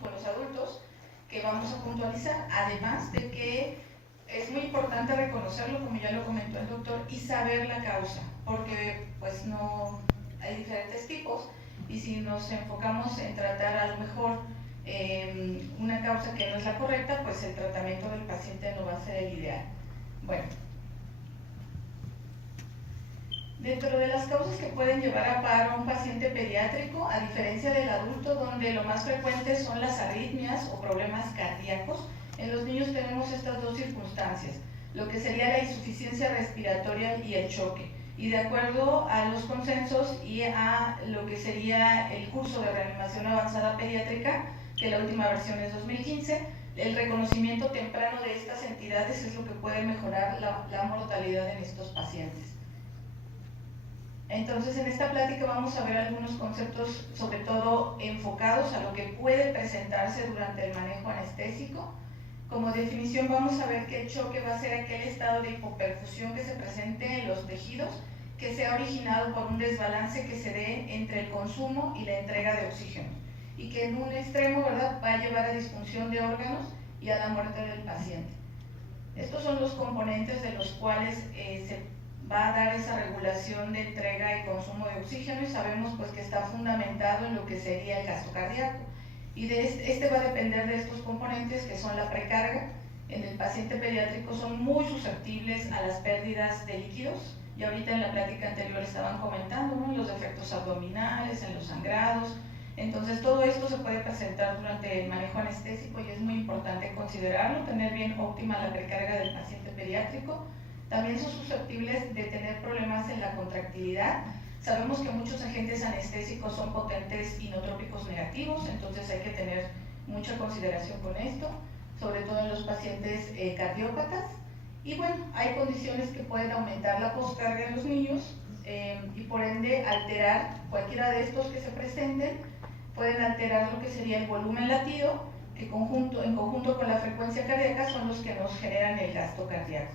con los adultos, que vamos a puntualizar, además de que es muy importante reconocerlo, como ya lo comentó el doctor, y saber la causa, porque pues no hay diferentes tipos, y si nos enfocamos en tratar a lo mejor una causa que no es la correcta, pues el tratamiento del paciente no va a ser el ideal. Bueno, dentro de las causas que pueden llevar a paro a un paciente pediátrico, a diferencia del adulto, donde lo más frecuente son las arritmias o problemas cardíacos, en los niños tenemos estas dos circunstancias, lo que sería la insuficiencia respiratoria y el choque. Y de acuerdo a los consensos y a lo que sería el curso de reanimación avanzada pediátrica, que la última versión es 2015, el reconocimiento temprano de estas entidades es lo que puede mejorar la mortalidad en estos pacientes. Entonces, en esta plática vamos a ver algunos conceptos, sobre todo enfocados a lo que puede presentarse durante el manejo anestésico. Como definición vamos a ver que el choque va a ser aquel estado de hipoperfusión que se presente en los tejidos, que sea originado por un desbalance que se dé entre el consumo y la entrega de oxígeno, y que en un extremo, ¿verdad?, va a llevar a disfunción de órganos y a la muerte del paciente. Estos son los componentes de los cuales se va a dar esa regulación de entrega y consumo de oxígeno, y sabemos pues que está fundamentado en lo que sería el gasto cardíaco. Y de este va a depender de estos componentes, que son la precarga. En el paciente pediátrico son muy susceptibles a las pérdidas de líquidos, y ahorita en la plática anterior estaban comentando, ¿no?, los defectos abdominales, en los sangrados. Entonces todo esto se puede presentar durante el manejo anestésico, y es muy importante considerarlo, tener bien óptima la precarga del paciente pediátrico. También son susceptibles de tener problemas en la contractilidad. Sabemos que muchos agentes anestésicos son potentes inotrópicos negativos, entonces hay que tener mucha consideración con esto, sobre todo en los pacientes cardiópatas. Y bueno, hay condiciones que pueden aumentar la postcarga en los niños y por ende alterar cualquiera de estos que se presenten. Pueden alterar lo que sería el volumen latido, que en conjunto con la frecuencia cardíaca son los que nos generan el gasto cardíaco.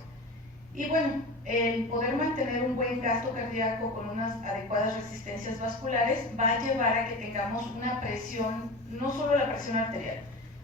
Y bueno, el poder mantener un buen gasto cardíaco con unas adecuadas resistencias vasculares va a llevar a que tengamos una presión, no solo la presión arterial,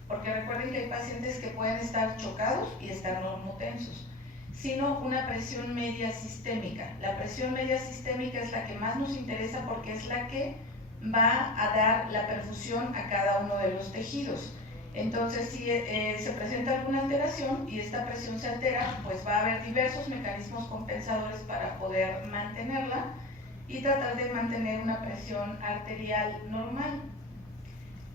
porque recuerden que hay pacientes que pueden estar chocados y estar normotensos, sino una presión media sistémica. La presión media sistémica es la que más nos interesa porque es la que va a dar la perfusión a cada uno de los tejidos. Entonces, si se presenta alguna alteración y esta presión se altera, pues va a haber diversos mecanismos compensadores para poder mantenerla y tratar de mantener una presión arterial normal.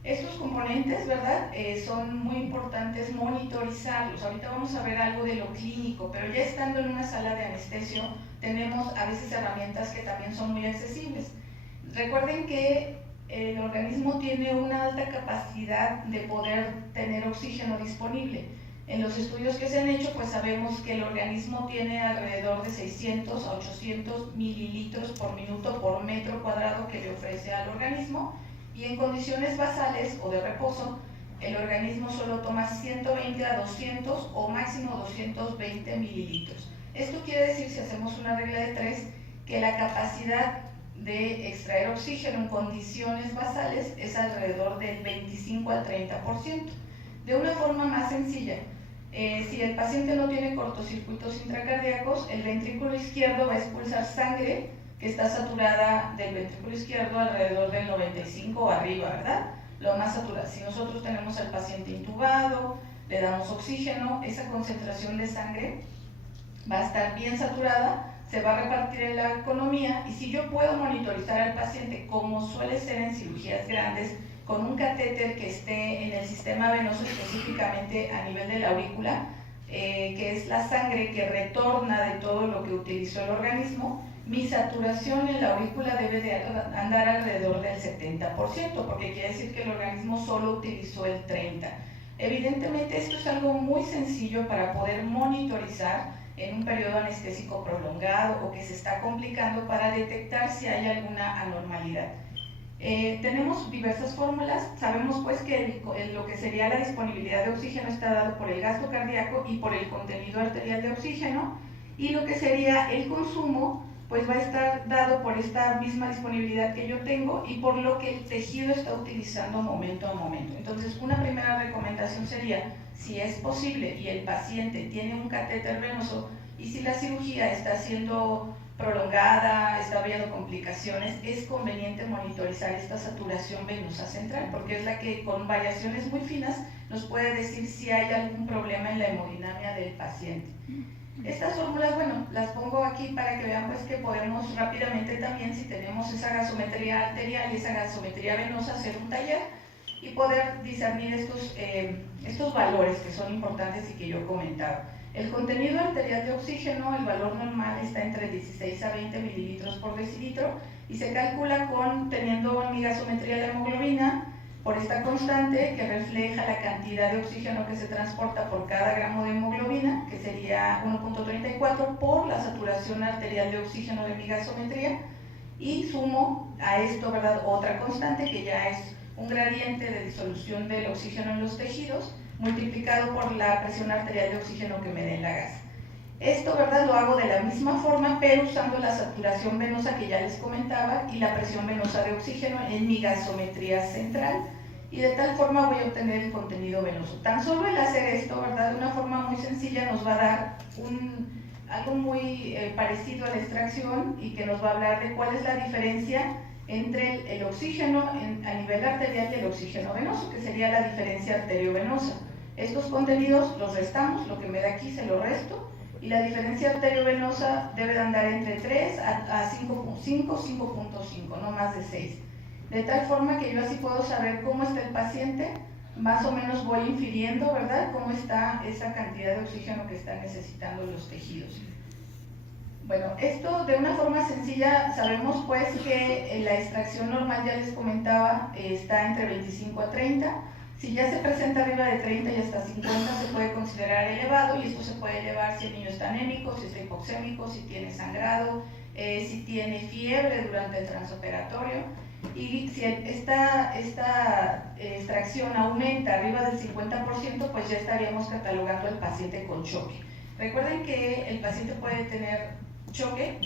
Estos componentes, ¿verdad?, son muy importantes monitorizarlos. Ahorita vamos a ver algo de lo clínico, pero ya estando en una sala de anestesio, tenemos a veces herramientas que también son muy accesibles. Recuerden que el organismo tiene una alta capacidad de poder tener oxígeno disponible. En los estudios que se han hecho, pues sabemos que el organismo tiene alrededor de 600 a 800 mililitros por minuto por metro cuadrado que le ofrece al organismo, y en condiciones basales o de reposo, el organismo solo toma 120 a 200 o máximo 220 mililitros. Esto quiere decir, si hacemos una regla de 3, que la capacidad de extraer oxígeno en condiciones basales es alrededor del 25 al 30%. De una forma más sencilla, si el paciente no tiene cortocircuitos intracardíacos, el ventrículo izquierdo va a expulsar sangre que está saturada del ventrículo izquierdo alrededor del 95 o arriba, ¿verdad? Lo más saturado. Si nosotros tenemos al paciente intubado, le damos oxígeno, esa concentración de sangre va a estar bien saturada, se va a repartir en la economía, y si yo puedo monitorizar al paciente, como suele ser en cirugías grandes, con un catéter que esté en el sistema venoso, específicamente a nivel de la aurícula, que es la sangre que retorna de todo lo que utilizó el organismo, mi saturación en la aurícula debe de andar alrededor del 70%, porque quiere decir que el organismo solo utilizó el 30%. Evidentemente esto es algo muy sencillo para poder monitorizar en un periodo anestésico prolongado o que se está complicando, para detectar si hay alguna anormalidad. Tenemos diversas fórmulas. Sabemos pues que lo que sería la disponibilidad de oxígeno está dado por el gasto cardíaco y por el contenido arterial de oxígeno, y lo que sería el consumo pues va a estar dado por esta misma disponibilidad que yo tengo y por lo que el tejido está utilizando momento a momento. Entonces, una primera recomendación sería, si es posible y el paciente tiene un catéter venoso y si la cirugía está siendo prolongada, está habiendo complicaciones, es conveniente monitorizar esta saturación venosa central, porque es la que con variaciones muy finas nos puede decir si hay algún problema en la hemodinamia del paciente. Estas fórmulas, bueno, las pongo aquí para que vean pues que podemos rápidamente también, si tenemos esa gasometría arterial y esa gasometría venosa, hacer un taller y poder discernir estos valores que son importantes y que yo comentaba. El contenido arterial de oxígeno, el valor normal está entre 16 a 20 mililitros por decilitro y se calcula teniendo en mi gasometría la hemoglobina por esta constante que refleja la cantidad de oxígeno que se transporta por cada gramo de hemoglobina, que sería 1.34 por la saturación arterial de oxígeno de mi gasometría, y sumo a esto, ¿verdad?, otra constante que ya es un gradiente de disolución del oxígeno en los tejidos multiplicado por la presión arterial de oxígeno que me dé en la gasa. Esto, ¿verdad?, lo hago de la misma forma, pero usando la saturación venosa que ya les comentaba y la presión venosa de oxígeno en mi gasometría central, y de tal forma voy a obtener el contenido venoso. Tan solo el hacer esto, ¿verdad?, de una forma muy sencilla nos va a dar algo muy parecido a la extracción y que nos va a hablar de cuál es la diferencia entre el oxígeno a nivel arterial y el oxígeno venoso, que sería la diferencia arteriovenosa. Estos contenidos los restamos, lo que me da aquí se lo resto, y la diferencia arteriovenosa debe de andar entre 3 a 5.5, no más de 6. De tal forma que yo así puedo saber cómo está el paciente, más o menos voy infiriendo, ¿verdad?, cómo está esa cantidad de oxígeno que están necesitando los tejidos. Bueno, esto de una forma sencilla sabemos pues que la extracción normal, ya les comentaba, está entre 25 a 30. Si ya se presenta arriba de 30 y hasta 50 se puede considerar elevado, y esto se puede elevar si el niño está anémico, si está hipoxémico, si tiene sangrado, si tiene fiebre durante el transoperatorio, y si esta extracción aumenta arriba del 50%, pues ya estaríamos catalogando al paciente con choque. Recuerden que el paciente puede tener choque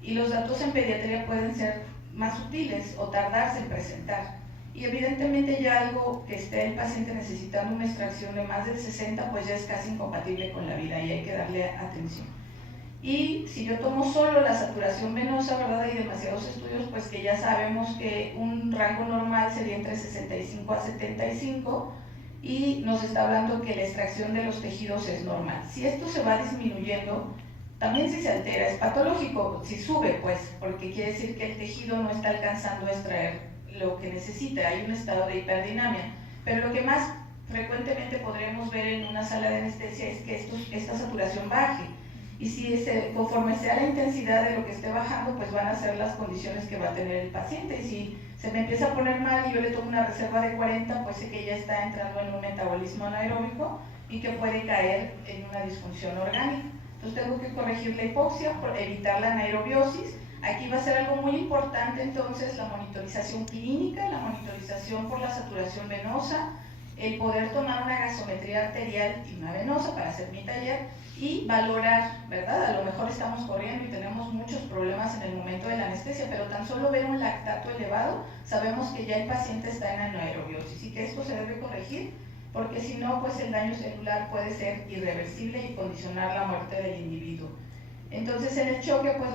y los datos en pediatría pueden ser más sutiles o tardarse en presentar. Y evidentemente ya algo que esté el paciente necesitando una extracción de más del 60, pues ya es casi incompatible con la vida y hay que darle atención. Y si yo tomo solo la saturación venosa, ¿verdad?, hay demasiados estudios, pues que ya sabemos que un rango normal sería entre 65 a 75 y nos está hablando que la extracción de los tejidos es normal. Si esto se va disminuyendo, también si se altera es patológico, si sube, pues, porque quiere decir que el tejido no está alcanzando a extraer lo que necesita, hay un estado de hiperdinamia. Pero lo que más frecuentemente podremos ver en una sala de anestesia es que esta saturación baje. Y si conforme sea la intensidad de lo que esté bajando, pues van a ser las condiciones que va a tener el paciente. Y si se me empieza a poner mal y yo le tomo una reserva de 40, pues sé que ya está entrando en un metabolismo anaeróbico y que puede caer en una disfunción orgánica. Entonces tengo que corregir la hipoxia por evitar la anaerobiosis. Aquí va a ser algo muy importante entonces la monitorización clínica, la monitorización por la saturación venosa, el poder tomar una gasometría arterial y una venosa para hacer mi taller y valorar, ¿verdad? A lo mejor estamos corriendo y tenemos muchos problemas en el momento de la anestesia, pero tan solo ver un lactato elevado, sabemos que ya el paciente está en anaerobiosis y que esto se debe corregir, porque si no, pues el daño celular puede ser irreversible y condicionar la muerte del individuo. Entonces en el choque, pues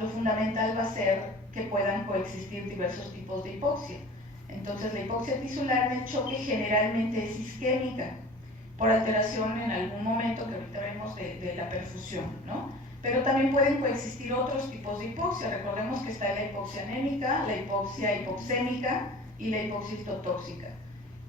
lo fundamental va a ser que puedan coexistir diversos tipos de hipoxia. Entonces la hipoxia tisular en el choque generalmente es isquémica, por alteración en algún momento que ahorita vemos de la perfusión, ¿no? Pero también pueden coexistir otros tipos de hipoxia. Recordemos que está la hipoxia anémica, la hipoxia hipoxémica y la hipoxia histotóxica.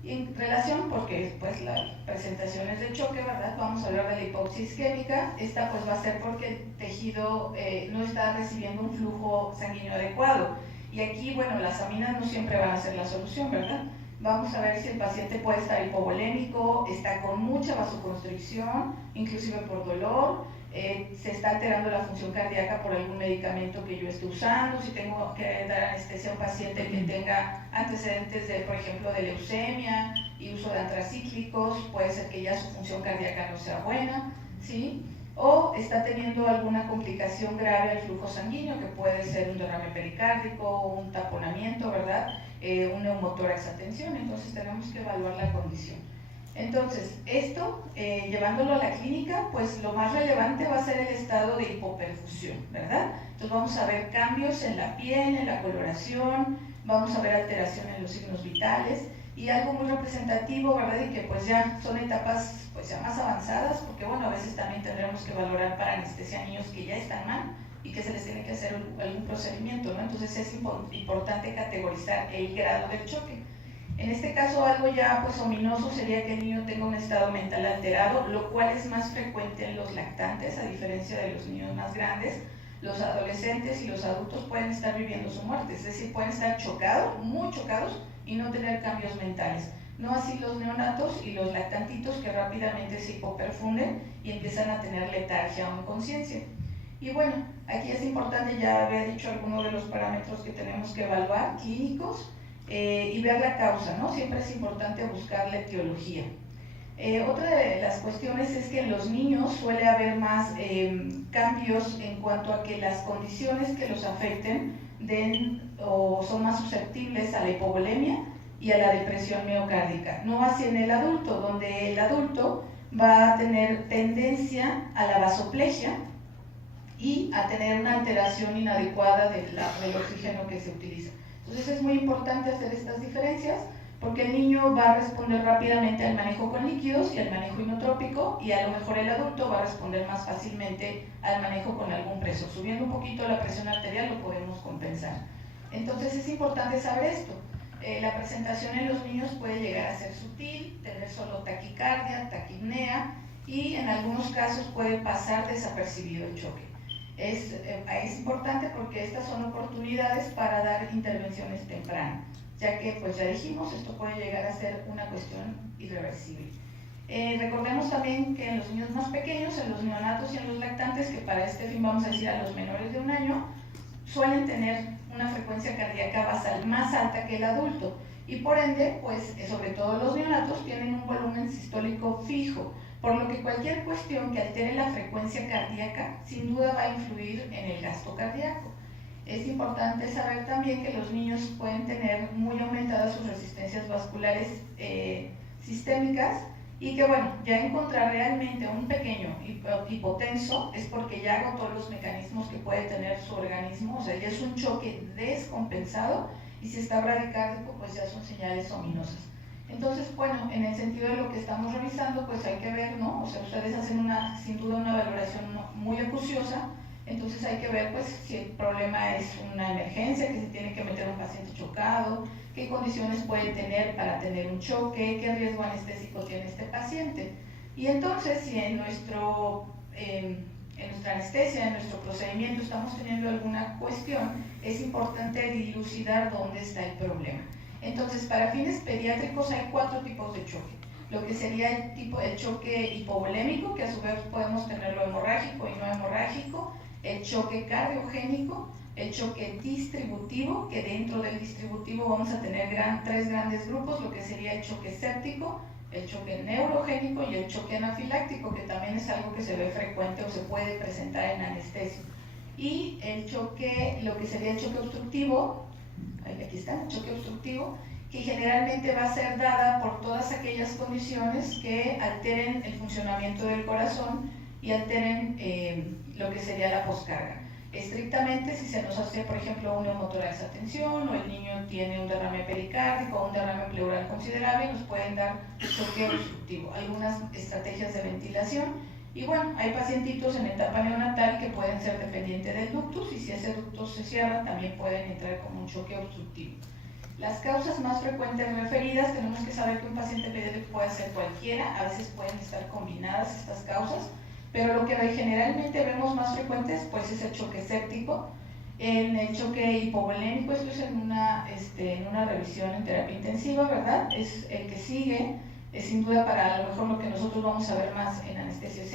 Y en relación, porque después las presentaciones de choque, ¿verdad?, vamos a hablar de la hipoxia isquémica. Esta pues va a ser porque el tejido no está recibiendo un flujo sanguíneo adecuado. Y aquí, bueno, las aminas no siempre van a ser la solución, ¿verdad? Vamos a ver si el paciente puede estar hipovolémico, está con mucha vasoconstricción, inclusive por dolor, se está alterando la función cardíaca por algún medicamento que yo esté usando, si tengo que dar anestesia a un paciente que tenga antecedentes de, por ejemplo, de leucemia y uso de antracíclicos, puede ser que ya su función cardíaca no sea buena, ¿sí? o está teniendo alguna complicación grave al flujo sanguíneo, que puede ser un derrame pericárdico, un taponamiento, ¿verdad? Un neumotórax a tensión. Entonces tenemos que evaluar la condición. Entonces, esto, llevándolo a la clínica, pues lo más relevante va a ser el estado de hipoperfusión, ¿verdad? Entonces vamos a ver cambios en la piel, en la coloración, vamos a ver alteración en los signos vitales, y algo muy representativo, ¿verdad? Y que pues ya son etapas pues ya más avanzadas, porque bueno, a veces también tendremos que valorar para anestesia a niños que ya están mal y que se les tiene que hacer algún procedimiento, ¿no? Entonces es importante categorizar el grado del choque. En este caso, algo ya pues ominoso sería que el niño tenga un estado mental alterado, lo cual es más frecuente en los lactantes, a diferencia de los niños más grandes. Los adolescentes y los adultos pueden estar viviendo su muerte, es decir, pueden estar chocados, muy chocados, y no tener cambios mentales. No así los neonatos y los lactantitos, que rápidamente se hipoperfunden y empiezan a tener letargia o inconsciencia. Y bueno, aquí es importante, ya había dicho algunos de los parámetros que tenemos que evaluar, clínicos, y ver la causa, ¿no? Siempre es importante buscar la etiología. Otra de las cuestiones es que en los niños suele haber más cambios en cuanto a que las condiciones que los afecten o son más susceptibles a la hipovolemia y a la depresión miocárdica. No así en el adulto, donde el adulto va a tener tendencia a la vasoplegia y a tener una alteración inadecuada del oxígeno que se utiliza. Entonces es muy importante hacer estas diferencias, porque el niño va a responder rápidamente al manejo con líquidos y al manejo inotrópico, y a lo mejor el adulto va a responder más fácilmente al manejo con algún preso. Subiendo un poquito la presión arterial lo podemos compensar. Entonces es importante saber esto. La presentación en los niños puede llegar a ser sutil, tener solo taquicardia, taquipnea, y en algunos casos puede pasar desapercibido el choque. Es importante porque estas son oportunidades para dar intervenciones tempranas, ya que, pues ya dijimos, esto puede llegar a ser una cuestión irreversible. Recordemos también que en los niños más pequeños, en los neonatos y en los lactantes, que para este fin vamos a decir a los menores de 1 año, suelen tener una frecuencia cardíaca basal más alta que el adulto, y por ende, pues sobre todo los neonatos tienen un volumen sistólico fijo, por lo que cualquier cuestión que altere la frecuencia cardíaca sin duda va a influir en el gasto cardíaco. Es importante saber también que los niños pueden tener muy aumentadas sus resistencias vasculares sistémicas, y que bueno, ya encontrar realmente un pequeño hipotenso es porque ya agotó los mecanismos que puede tener su organismo, o sea, ya es un choque descompensado, y si está bradicárdico, pues ya son señales ominosas. Entonces, bueno, en el sentido de lo que estamos revisando, pues hay que ver, ¿no? O sea, ustedes hacen sin duda una valoración muy acuciosa, entonces hay que ver, pues, si el problema es una emergencia, que se tiene que meter un paciente chocado, qué condiciones puede tener para tener un choque, qué riesgo anestésico tiene este paciente. Y entonces, si en nuestra anestesia, en nuestro procedimiento, estamos teniendo alguna cuestión, es importante dilucidar dónde está el problema. Entonces, para fines pediátricos hay 4 tipos de choque. Lo que sería el choque hipovolémico, que a su vez podemos tenerlo hemorrágico y no hemorrágico, el choque cardiogénico, el choque distributivo, que dentro del distributivo vamos a tener 3 grandes grupos, lo que sería el choque séptico, el choque neurogénico y el choque anafiláctico, que también es algo que se ve frecuente o se puede presentar en anestesia. Y el choque, lo que sería el choque obstructivo, aquí está, el choque obstructivo, que generalmente va a ser dada por todas aquellas condiciones que alteren el funcionamiento del corazón y alteren lo que sería la poscarga. Estrictamente, si se nos hace, por ejemplo, un neumotórax a tensión, o el niño tiene un derrame pericárdico o un derrame pleural considerable, nos pueden dar choque obstructivo. Algunas estrategias de ventilación. Y bueno, hay pacientitos en etapa neonatal que pueden ser dependientes del ductus, y si ese ductus se cierra, también pueden entrar como un choque obstructivo. Las causas más frecuentes referidas, tenemos que saber que un paciente pediátrico puede ser cualquiera, a veces pueden estar combinadas estas causas, pero lo que generalmente vemos más frecuentes pues es el choque séptico. En el choque hipovolémico, esto es en una revisión en terapia intensiva, ¿verdad? Es el que sigue. Sin duda, para a lo mejor lo que nosotros vamos a ver más en anestesia es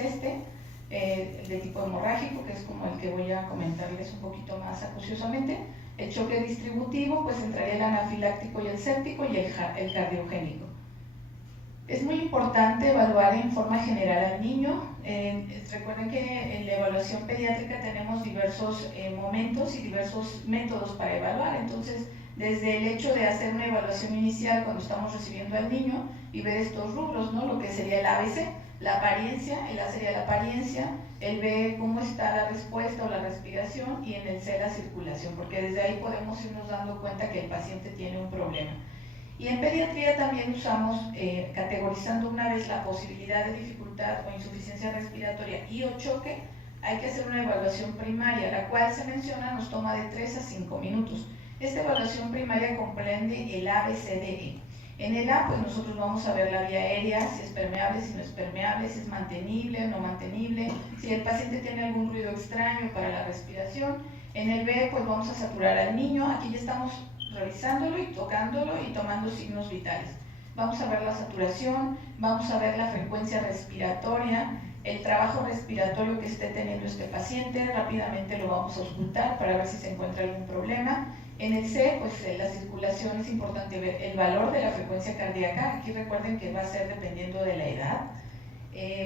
el de tipo hemorrágico, que es como el que voy a comentarles un poquito más acuciosamente. El choque distributivo, pues entraría el anafiláctico y el séptico, y el cardiogénico. Es muy importante evaluar en forma general al niño. Recuerden que en la evaluación pediátrica tenemos diversos momentos y diversos métodos para evaluar. Entonces, desde el hecho de hacer una evaluación inicial cuando estamos recibiendo al niño y ver estos rubros, ¿no? Lo que sería el ABC, la apariencia, el A sería la apariencia, el B cómo está la respuesta o la respiración y en el C la circulación, porque desde ahí podemos irnos dando cuenta que el paciente tiene un problema. Y en pediatría también usamos, categorizando una vez la posibilidad de dificultad o insuficiencia respiratoria y o choque, hay que hacer una evaluación primaria, la cual se menciona nos toma de 3 a 5 minutos. Esta evaluación primaria comprende el A, B, C, D, E. En el A, pues nosotros vamos a ver la vía aérea, si es permeable, si no es permeable, si es mantenible o no mantenible, si el paciente tiene algún ruido extraño para la respiración. En el B, pues vamos a saturar al niño, aquí ya estamos revisándolo y tocándolo y tomando signos vitales. Vamos a ver la saturación, vamos a ver la frecuencia respiratoria, el trabajo respiratorio que esté teniendo este paciente, rápidamente lo vamos a auscultar para ver si se encuentra algún problema. En el C, pues la circulación es importante ver el valor de la frecuencia cardíaca, aquí recuerden que va a ser dependiendo de la edad.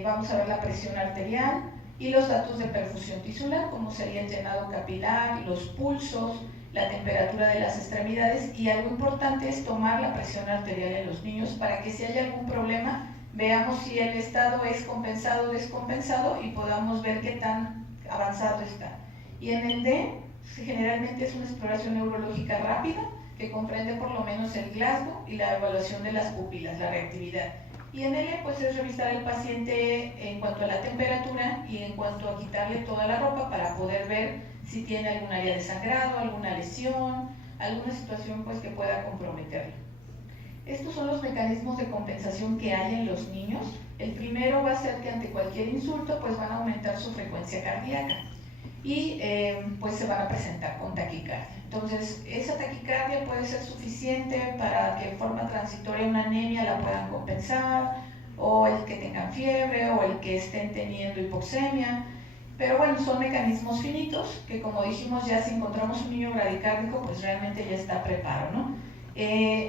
Vamos a ver la presión arterial y los datos de perfusión tisular, como sería el llenado capilar, los pulsos, la temperatura de las extremidades, y algo importante es tomar la presión arterial en los niños para que si hay algún problema veamos si el estado es compensado o descompensado y podamos ver qué tan avanzado está. Y en el D, generalmente es una exploración neurológica rápida que comprende por lo menos el Glasgow y la evaluación de las pupilas, la reactividad. Y en L, pues es revisar al paciente en cuanto a la temperatura y en cuanto a quitarle toda la ropa para poder ver si tiene algún área de sangrado, alguna lesión, alguna situación pues que pueda comprometerlo. Estos son los mecanismos de compensación que hay en los niños. El primero va a ser que ante cualquier insulto pues van a aumentar su frecuencia cardíaca y pues se van a presentar con taquicardia. Entonces, esa taquicardia puede ser suficiente para que de forma transitoria una anemia la puedan compensar, o el que tengan fiebre, o el que estén teniendo hipoxemia. Pero bueno, son mecanismos finitos que, como dijimos, ya si encontramos un niño bradicárdico, pues realmente ya está preparo, ¿no?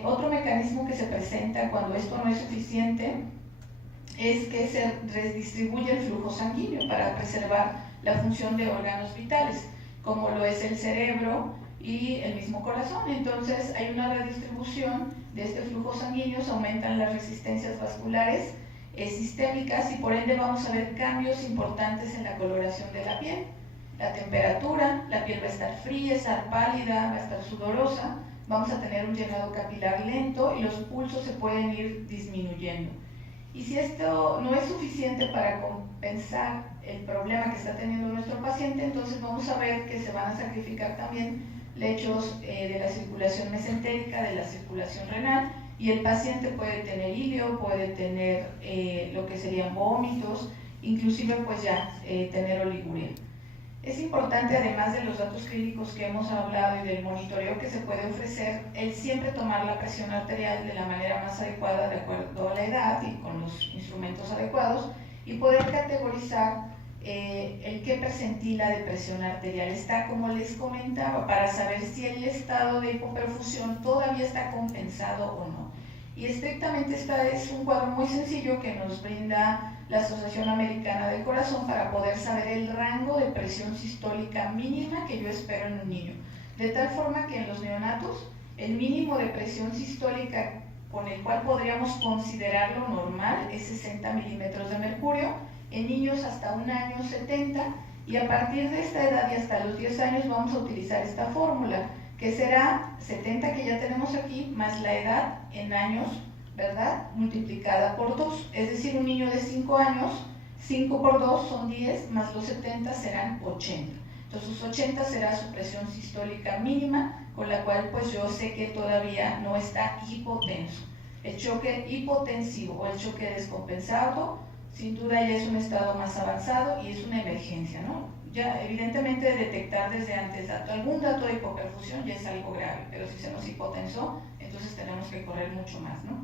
Otro mecanismo que se presenta cuando esto no es suficiente es que se redistribuye el flujo sanguíneo para preservar la función de órganos vitales, como lo es el cerebro y el mismo corazón. Entonces hay una redistribución de este flujo sanguíneo, se aumentan las resistencias vasculares sistémicas y por ende vamos a ver cambios importantes en la coloración de la piel. La temperatura, la piel va a estar fría, estar pálida, va a estar sudorosa, vamos a tener un llenado capilar lento y los pulsos se pueden ir disminuyendo. Y si esto no es suficiente para compensar el problema que está teniendo nuestro paciente, entonces vamos a ver que se van a sacrificar también lechos de la circulación mesentérica, de la circulación renal, y el paciente puede tener ilio, puede tener lo que serían vómitos, inclusive pues ya tener oliguria. Es importante, además de los datos clínicos que hemos hablado y del monitoreo que se puede ofrecer, el siempre tomar la presión arterial de la manera más adecuada de acuerdo a la edad y con los instrumentos adecuados y poder categorizar el qué percentila de presión arterial está, como les comentaba, para saber si el estado de hipoperfusión todavía está compensado o no. Y estrictamente este es un cuadro muy sencillo que nos brinda la Asociación Americana del Corazón para poder saber el rango de presión sistólica mínima que yo espero en un niño. De tal forma que en los neonatos el mínimo de presión sistólica con el cual podríamos considerarlo normal es 60 milímetros de mercurio, en niños hasta un año 70, y a partir de esta edad y hasta los 10 años vamos a utilizar esta fórmula, que será 70 que ya tenemos aquí, más la edad en años, ¿verdad? Multiplicada por 2, es decir, un niño de 5 años, 5 por 2 son 10, más los 70 serán 80. Entonces 80 será su presión sistólica mínima, con la cual pues yo sé que todavía no está hipotenso. El choque hipotensivo o el choque descompensado, sin duda ya es un estado más avanzado y es una emergencia, ¿no? Ya evidentemente detectar desde antes algún dato de hipoperfusión ya es algo grave, pero si se nos hipotensó, entonces tenemos que correr mucho más, ¿no?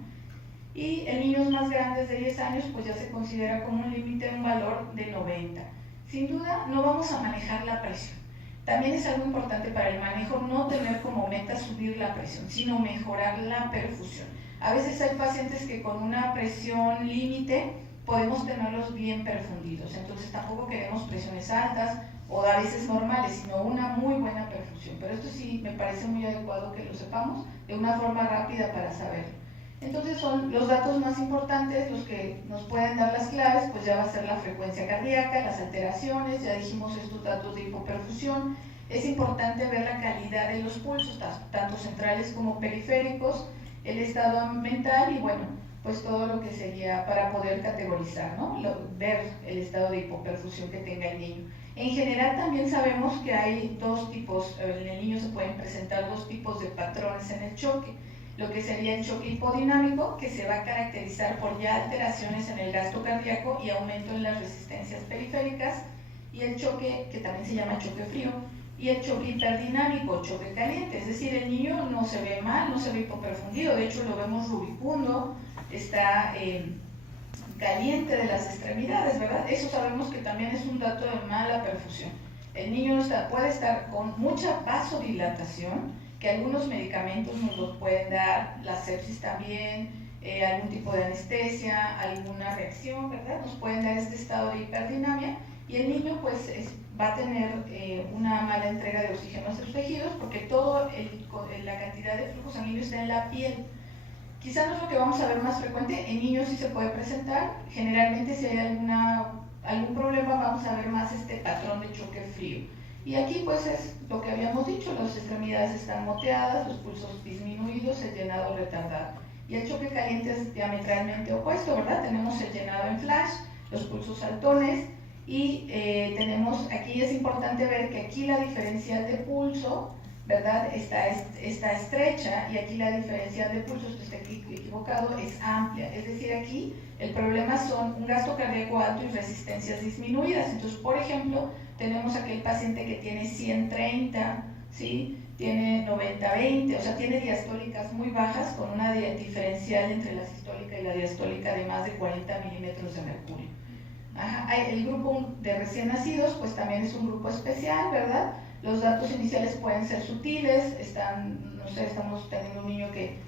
Y en niños más grandes de 10 años pues ya se considera como un límite de un valor de 90. Sin duda no vamos a manejar la presión. También es algo importante para el manejo no tener como meta subir la presión, sino mejorar la perfusión. A veces hay pacientes que con una presión límite podemos tenerlos bien perfundidos, entonces tampoco queremos presiones altas o a veces normales, sino una muy buena perfusión. Pero esto sí me parece muy adecuado que lo sepamos de una forma rápida para saberlo. Entonces son los datos más importantes, los que nos pueden dar las claves, pues ya va a ser la frecuencia cardíaca, las alteraciones, ya dijimos estos datos de hipoperfusión. Es importante ver la calidad de los pulsos, tanto centrales como periféricos, el estado mental y bueno, pues todo lo que sería para poder categorizar, ¿no? Ver el estado de hipoperfusión que tenga el niño. En general también sabemos que hay dos tipos, en el niño se pueden presentar dos tipos de patrones en el choque. Lo que sería el choque hipodinámico, que se va a caracterizar por ya alteraciones en el gasto cardíaco y aumento en las resistencias periféricas, y el choque, que también se llama choque frío, y el choque hiperdinámico, choque caliente, es decir, el niño no se ve mal, no se ve hipoperfundido, de hecho lo vemos rubicundo, está caliente de las extremidades, ¿verdad? Eso sabemos que también es un dato de mala perfusión. El niño puede estar con mucha vasodilatación, que algunos medicamentos nos los pueden dar, la sepsis también, algún tipo de anestesia, alguna reacción, ¿verdad? Nos pueden dar este estado de hiperdinamia y el niño pues va a tener una mala entrega de oxígeno a sus tejidos porque toda la cantidad de flujo sanguíneo está en la piel. Quizás no es lo que vamos a ver más frecuente, en niños sí se puede presentar, generalmente si hay algún problema vamos a ver más este patrón de choque frío. Y aquí pues es lo que habíamos dicho, las extremidades están moteadas, los pulsos disminuidos, el llenado retardado. Y el choque caliente es diametralmente opuesto, ¿verdad? Tenemos el llenado en flash, los pulsos saltones y tenemos, aquí es importante ver que aquí la diferencial de pulso, ¿verdad? Está estrecha y aquí la diferencial de pulso, si está aquí equivocado, es amplia. Es decir, aquí el problema son un gasto cardíaco alto y resistencias disminuidas. Entonces, por ejemplo, tenemos aquel paciente que tiene 130, ¿sí? Tiene 90-20, o sea, tiene diastólicas muy bajas con una diferencial entre la sistólica y la diastólica de más de 40 milímetros de mercurio. Ajá. El grupo de recién nacidos, pues también es un grupo especial, ¿verdad? Los datos iniciales pueden ser sutiles, no sé, estamos teniendo un niño que,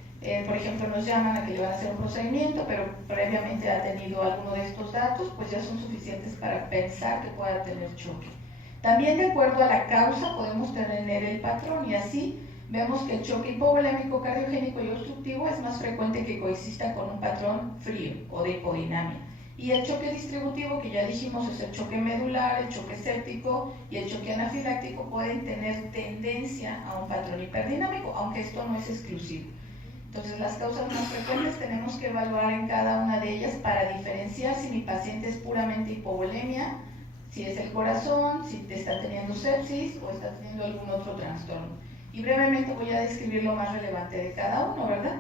por ejemplo, nos llaman a que le van a hacer un procedimiento, pero previamente ha tenido alguno de estos datos, pues ya son suficientes para pensar que pueda tener choque. También de acuerdo a la causa podemos tener el patrón y así vemos que el choque hipovolémico, cardiogénico y obstructivo es más frecuente que coexista con un patrón frío o de hipodinamia. Y el choque distributivo, que ya dijimos, es el choque medular, el choque séptico y el choque anafiláctico, pueden tener tendencia a un patrón hiperdinámico, aunque esto no es exclusivo. Entonces, las causas más frecuentes tenemos que evaluar en cada una de ellas para diferenciar si mi paciente es puramente hipovolemia, si es el corazón, si está teniendo sepsis o está teniendo algún otro trastorno. Y brevemente voy a describir lo más relevante de cada uno, ¿verdad?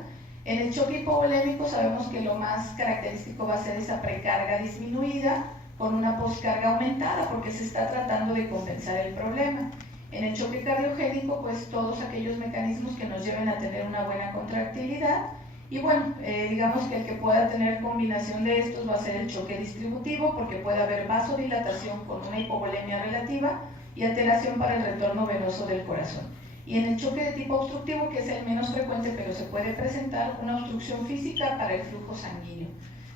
En el choque hipovolémico sabemos que lo más característico va a ser esa precarga disminuida con una poscarga aumentada porque se está tratando de compensar el problema. En el choque cardiogénico, pues todos aquellos mecanismos que nos lleven a tener una buena contractilidad. Y bueno, digamos que el que pueda tener combinación de estos va a ser el choque distributivo porque puede haber vasodilatación con una hipovolemia relativa y alteración para el retorno venoso del corazón. Y en el choque de tipo obstructivo, que es el menos frecuente pero se puede presentar una obstrucción física para el flujo sanguíneo.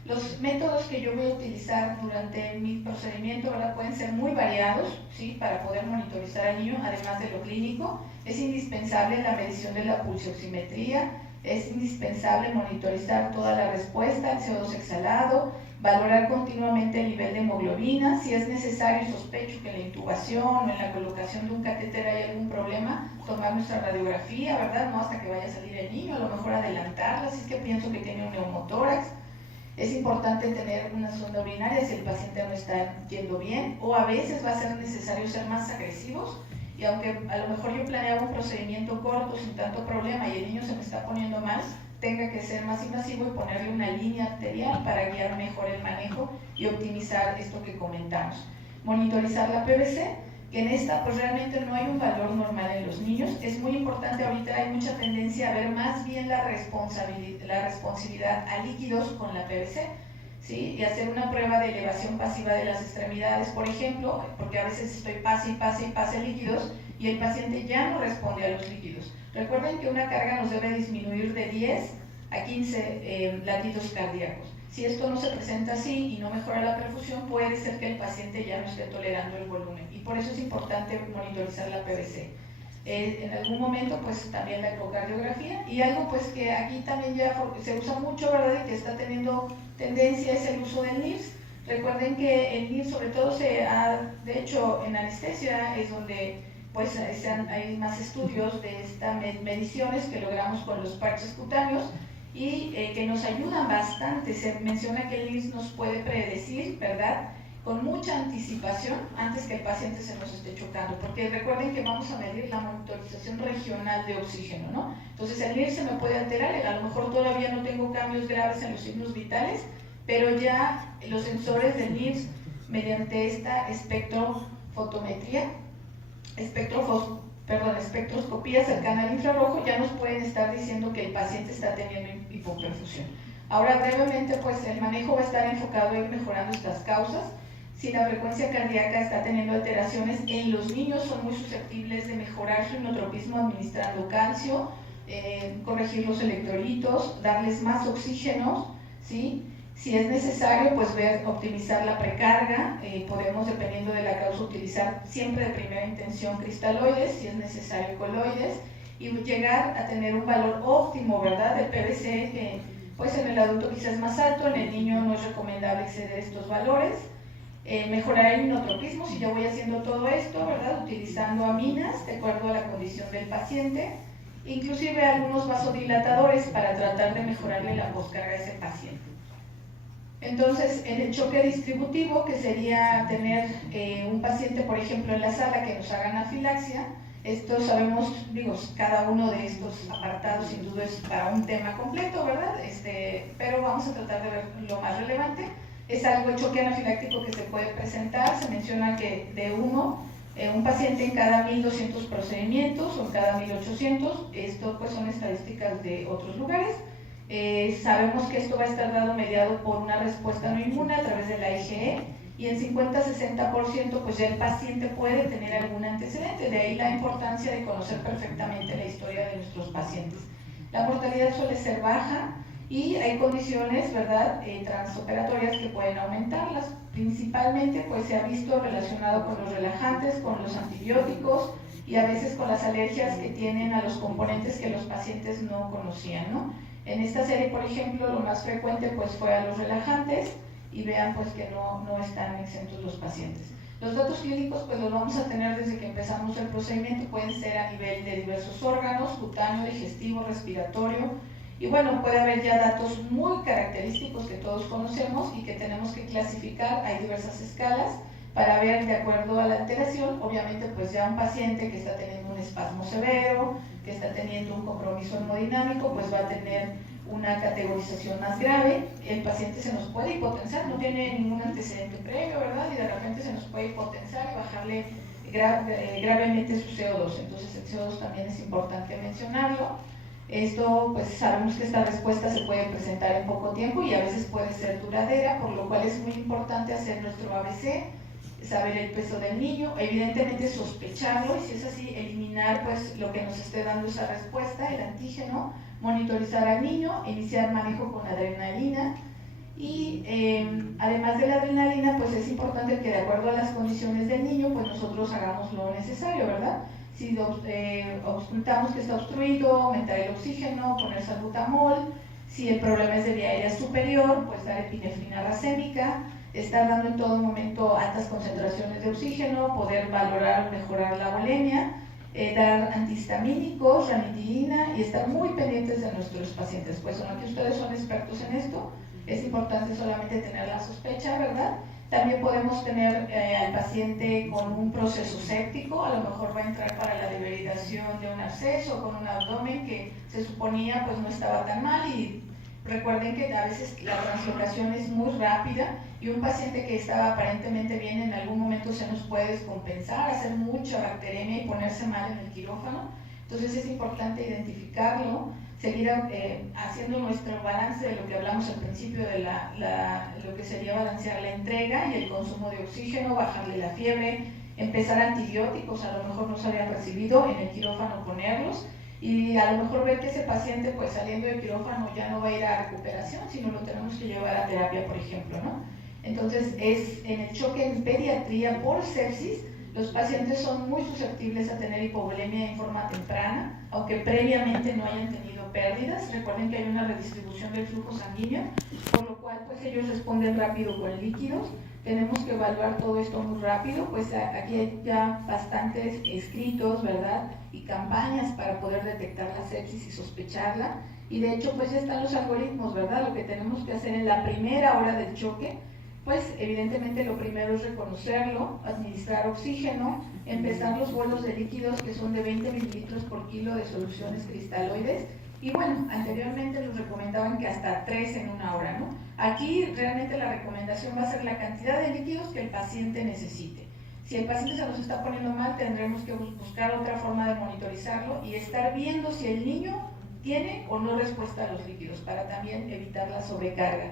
Los métodos que yo voy a utilizar durante mi procedimiento, ¿verdad?, pueden ser muy variados, ¿sí?, para poder monitorizar al niño, además de lo clínico. Es indispensable la medición de la pulsioximetría, es indispensable monitorizar toda la respuesta, el CO2 exhalado, valorar continuamente el nivel de hemoglobina. Si es necesario y sospecho que en la intubación o en la colocación de un catéter hay algún problema, tomar nuestra radiografía, ¿verdad?, no hasta que vaya a salir el niño, a lo mejor adelantarla si es que pienso que tiene un neumotórax. Es importante tener una sonda urinaria si el paciente no está yendo bien, o a veces va a ser necesario ser más agresivos. Y aunque a lo mejor yo planeaba un procedimiento corto sin tanto problema y el niño se me está poniendo mal, tenga que ser más invasivo y ponerle una línea arterial para guiar mejor el manejo y optimizar esto que comentamos. Monitorizar la PVC, que en esta pues realmente no hay un valor normal en los niños. Es muy importante, ahorita hay mucha tendencia a ver más bien la responsividad a líquidos con la PVC, ¿sí?, y hacer una prueba de elevación pasiva de las extremidades, por ejemplo, porque a veces estoy pase líquidos y el paciente ya no responde a los líquidos. Recuerden que una carga nos debe disminuir de 10 a 15 latidos cardíacos. Si esto no se presenta así y no mejora la perfusión, puede ser que el paciente ya no esté tolerando el volumen, y por eso es importante monitorizar la PVC. En algún momento pues también la ecocardiografía, y algo pues que aquí también ya se usa mucho, ¿verdad?, y que está teniendo tendencia es el uso del NIRS. Recuerden que el NIRS sobre todo de hecho en anestesia es donde pues hay más estudios de estas mediciones que logramos con los parches cutáneos, y que nos ayudan bastante. Se menciona que el NIRS nos puede predecir, ¿verdad?, con mucha anticipación antes que el paciente se nos esté chocando, porque recuerden que vamos a medir la monitorización regional de oxígeno, ¿no? Entonces el NIRS se me puede alterar, a lo mejor todavía no tengo cambios graves en los signos vitales, pero ya los sensores del NIRS, mediante esta espectroscopía cercana al infrarrojo, ya nos pueden estar diciendo que el paciente está teniendo hipoperfusión. Ahora brevemente, pues el manejo va a estar enfocado en mejorando estas causas. Si la frecuencia cardíaca está teniendo alteraciones, en los niños son muy susceptibles de mejorar su inotropismo administrando calcio, corregir los electrolitos, darles más oxígeno, ¿sí? Si es necesario, pues optimizar la precarga. Podemos, dependiendo de la causa, utilizar siempre de primera intención cristaloides, si es necesario coloides, y llegar a tener un valor óptimo, ¿verdad?, de PVC, que pues en el adulto quizás es más alto, en el niño no es recomendable exceder estos valores. Mejorar el inotropismo, si yo voy haciendo todo esto, ¿verdad?, utilizando aminas de acuerdo a la condición del paciente, inclusive algunos vasodilatadores para tratar de mejorarle la poscarga a ese paciente. Entonces, en el choque distributivo, que sería tener un paciente, por ejemplo, en la sala que nos haga anafilaxia, esto sabemos, cada uno de estos apartados sin duda es para un tema completo, ¿verdad? Pero vamos a tratar de ver lo más relevante. Es algo, el choque anafiláctico, que se puede presentar. Se menciona que de un paciente en cada 1200 procedimientos o en cada 1800. Esto pues son estadísticas de otros lugares. Sabemos que esto va a estar dado mediado por una respuesta no inmune a través de la IgE, y en 50-60% pues ya el paciente puede tener algún antecedente. De ahí la importancia de conocer perfectamente la historia de nuestros pacientes. La mortalidad suele ser baja, y hay condiciones, ¿verdad?, transoperatorias que pueden aumentarlas. Principalmente pues se ha visto relacionado con los relajantes, con los antibióticos, y a veces con las alergias que tienen a los componentes que los pacientes no conocían, ¿no? En esta serie, por ejemplo, lo más frecuente pues fue a los relajantes, y vean pues que no están exentos los pacientes. Los datos clínicos pues los vamos a tener desde que empezamos el procedimiento. Pueden ser a nivel de diversos órganos: cutáneo, digestivo, respiratorio, y bueno, puede haber ya datos muy característicos que todos conocemos y que tenemos que clasificar. Hay diversas escalas para ver de acuerdo a la alteración. Obviamente pues ya un paciente que está teniendo un espasmo severo, que está teniendo un compromiso hemodinámico, pues va a tener una categorización más grave. El paciente se nos puede hipotensar, no tiene ningún antecedente previo, ¿verdad?, y de repente se nos puede hipotensar y bajarle gravemente su CO2. Entonces el CO2 también es importante mencionarlo. Esto pues sabemos que esta respuesta se puede presentar en poco tiempo y a veces puede ser duradera, por lo cual es muy importante hacer nuestro ABC, saber el peso del niño, evidentemente sospecharlo, y si es así, eliminar pues lo que nos esté dando esa respuesta, el antígeno, monitorizar al niño, iniciar manejo con adrenalina. Y además de la adrenalina, pues es importante que de acuerdo a las condiciones del niño, pues nosotros hagamos lo necesario, ¿verdad? Si ocultamos que está obstruido, aumentar el oxígeno, poner salbutamol. Si el problema es de vía aérea superior, pues dar epinefrina racémica, estar dando en todo momento altas concentraciones de oxígeno, poder valorar o mejorar la volemia, dar antihistamínicos, ranitidina, y estar muy pendientes de nuestros pacientes. Pues aunque ustedes son expertos en esto, es importante solamente tener la sospecha, ¿verdad? También podemos tener al paciente con un proceso séptico, a lo mejor va a entrar para la devalidación de un absceso con un abdomen que se suponía pues no estaba tan mal, y recuerden que a veces la translocación es muy rápida, y un paciente que estaba aparentemente bien en algún momento se nos puede descompensar, hacer mucha bacteremia y ponerse mal en el quirófano. Entonces es importante identificarlo, seguir haciendo nuestro balance de lo que hablamos al principio de lo que sería balancear la entrega y el consumo de oxígeno, bajarle la fiebre, empezar antibióticos, a lo mejor no se habían recibido, en el quirófano ponerlos, y a lo mejor ver que ese paciente pues saliendo del quirófano ya no va a ir a recuperación, sino lo tenemos que llevar a terapia, por ejemplo, ¿no? Entonces, en el choque en pediatría por sepsis, los pacientes son muy susceptibles a tener hipovolemia en forma temprana, aunque previamente no hayan tenido pérdidas. Recuerden que hay una redistribución del flujo sanguíneo, por lo cual pues ellos responden rápido con líquidos. Tenemos que evaluar todo esto muy rápido, pues aquí hay ya bastantes escritos, ¿verdad? Y campañas para poder detectar la sepsis y sospecharla. Y de hecho pues ya están los algoritmos, ¿verdad? Lo que tenemos que hacer en la primera hora del choque, pues evidentemente lo primero es reconocerlo, administrar oxígeno, empezar los bolos de líquidos que son de 20 mililitros por kilo de soluciones cristaloides. Y bueno, anteriormente nos recomendaban que hasta 3 en una hora, ¿no? Aquí realmente la recomendación va a ser la cantidad de líquidos que el paciente necesite. Si el paciente se nos está poniendo mal, tendremos que buscar otra forma de monitorizarlo y estar viendo si el niño tiene o no respuesta a los líquidos para también evitar la sobrecarga.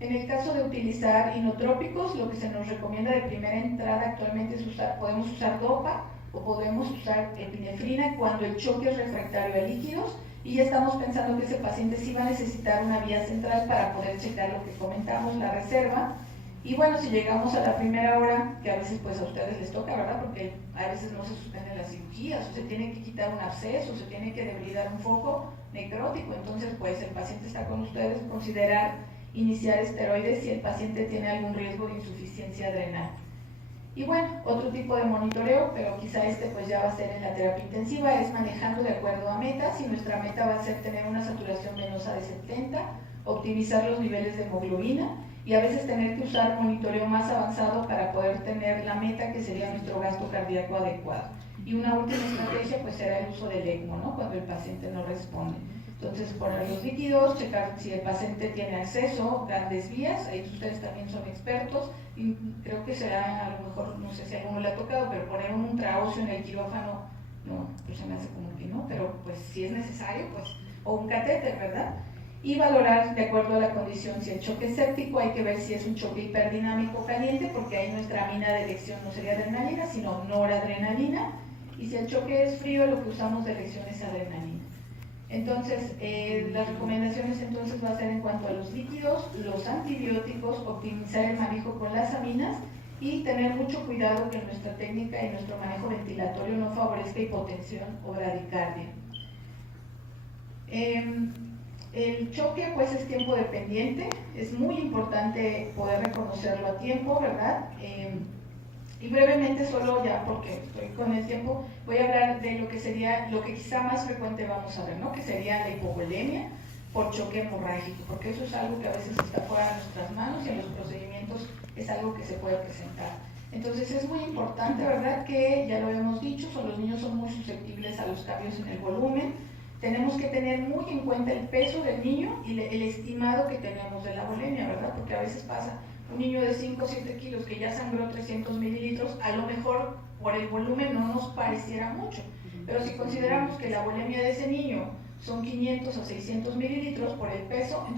En el caso de utilizar inotrópicos, lo que se nos recomienda de primera entrada actualmente es podemos usar dopa o podemos usar epinefrina cuando el choque es refractario a líquidos y ya estamos pensando que ese paciente sí va a necesitar una vía central para poder checar lo que comentamos, la reserva. Y bueno, si llegamos a la primera hora, que a veces pues a ustedes les toca, ¿verdad? Porque a veces no se suspenden las cirugías, o se tiene que quitar un absceso, o se tiene que debridar un foco necrótico, entonces pues el paciente está con ustedes, considerar iniciar esteroides si el paciente tiene algún riesgo de insuficiencia adrenal. Y bueno, otro tipo de monitoreo, pero quizá este pues ya va a ser en la terapia intensiva, es manejando de acuerdo a metas. Si nuestra meta va a ser tener una saturación venosa de 70, optimizar los niveles de hemoglobina y a veces tener que usar monitoreo más avanzado para poder tener la meta que sería nuestro gasto cardíaco adecuado. Y una última estrategia pues será el uso del ECMO, ¿no? Cuando el paciente no responde. Entonces, poner los líquidos, checar si el paciente tiene acceso, grandes vías, ahí ustedes también son expertos, y creo que será, a lo mejor, no sé si a alguno le ha tocado, pero poner un ultraóseo en el quirófano, no, pues se me hace como que no, pero pues si es necesario, pues, o un catéter, ¿verdad? Y valorar de acuerdo a la condición, si el choque es séptico, hay que ver si es un choque hiperdinámico caliente, porque ahí nuestra amina de elección no sería adrenalina, sino noradrenalina, y si el choque es frío, lo que usamos de elección es adrenalina. Entonces, las recomendaciones entonces va a ser en cuanto a los líquidos, los antibióticos, optimizar el manejo con las aminas y tener mucho cuidado que nuestra técnica y nuestro manejo ventilatorio no favorezca hipotensión o bradicardia. El choque pues es tiempo dependiente, es muy importante poder reconocerlo a tiempo, ¿verdad? Y brevemente, solo ya porque estoy con el tiempo, voy a hablar de lo que sería, lo que quizá más frecuente vamos a ver, ¿no? Que sería la hipovolemia por choque hemorrágico, porque eso es algo que a veces está fuera de nuestras manos y en los procedimientos es algo que se puede presentar. Entonces es muy importante, ¿verdad? Que ya lo hemos dicho, los niños son muy susceptibles a los cambios en el volumen. Tenemos que tener muy en cuenta el peso del niño y el estimado que tenemos de la volemia, ¿verdad? Porque a veces pasa un niño de 5 o 7 kilos que ya sangró 300 mililitros, a lo mejor por el volumen no nos pareciera mucho, pero si consideramos que la volemia de ese niño son 500 o 600 mililitros por el peso, entonces